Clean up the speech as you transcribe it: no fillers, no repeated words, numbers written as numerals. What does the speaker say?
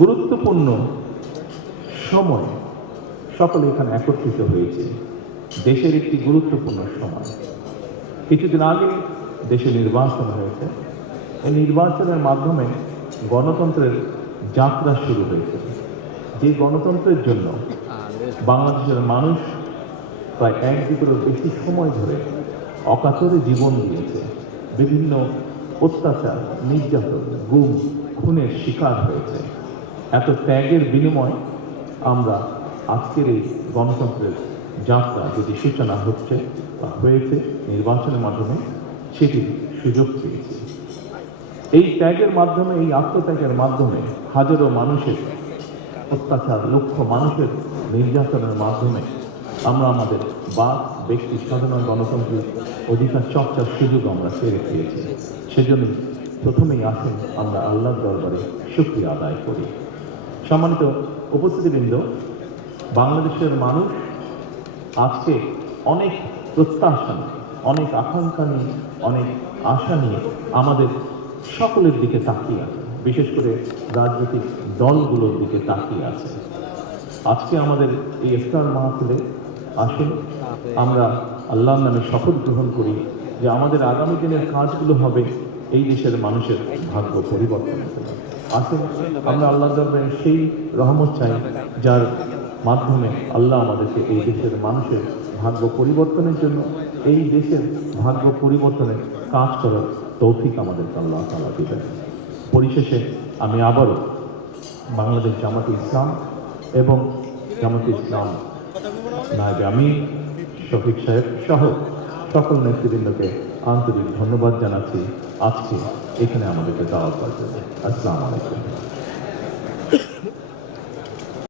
গুরুত্বপূর্ণ সময় সকলে এখানে একত্রিত হয়েছে। দেশের একটি গুরুত্বপূর্ণ সময়। কিছুদিন আগে দেশে নির্বাচন হয়েছে। এই নির্বাচনের মাধ্যমে গণতন্ত্রের যাত্রা শুরু হয়েছে। যে গণতন্ত্রের জন্য বাংলাদেশের মানুষ প্রায় 1 যুগেরও বেশি সময় ধরে অকাতরে জীবন দিয়েছে, বিভিন্ন অত্যাচার, নির্যাতন, গুম, খুনের শিকার হয়েছে। এত ত্যাগের বিনিময় আমরা আজকের এই গণতন্ত্রের যাত্রা যদি সূচনা হচ্ছে বা হয়েছে নির্বাচনের মাধ্যমে, সেটির সুযোগ পেয়েছি। এই ত্যাগের মাধ্যমে, এই আত্মত্যাগের মাধ্যমে হাজারো মানুষের অত্যাচার, লক্ষ মানুষের নির্যাতনের মাধ্যমে আমরা আমাদের বাক, ব্যক্তি স্বাধীনতা, গণতন্ত্রের অধিকার চর্চার সুযোগ আমরা ফিরে পেয়েছি। সেজন্য প্রথমেই আসুন আমরা আল্লাহর দরবারে শুকরিয়া আদায় করি। সম্মানিত উপস্থিতিবৃন্দ, বাংলাদেশের মানুষ আজকে অনেক প্রত্যাশা নিয়ে, অনেক আকাঙ্ক্ষা নিয়ে, অনেক আশা নিয়ে আমাদের সকলের দিকে তাকিয়ে আছে, বিশেষ করে রাজনৈতিক দলগুলোর দিকে তাকিয়ে আছে। আজকে আমাদের এই ইফতার মাহফিলে আসুন আমরা আল্লাহর নামে শপথ গ্রহণ করি যে আমাদের আগামী দিনের কাজগুলো হবে এই দেশের মানুষের ভাগ্য পরিবর্তনের জন্য। আসুন আমরা আল্লাহর দরবারে সেই রহমত চাই যার মাধ্যমে আল্লাহ আমাদেরকে এই দেশের মানুষের ভাগ্য পরিবর্তনের জন্য, এই দেশের ভাগ্য পরিবর্তনের কাজ করার তৌফিক আমাদেরকে আল্লাহ তাআলা দিবেন। পরিশেষে আমি আবারও বাংলাদেশ জামাতে ইসলাম এবং জামাতে ইসলাম নায়েবে আমির শফিক সাহেব সহ সকল নেতৃবৃন্দকে আন্তরিক ধন্যবাদ জানাচ্ছি আজকে এখানে আমাদেরকে দাওয়াত করার জন্য। আসসালামু আলাইকুম।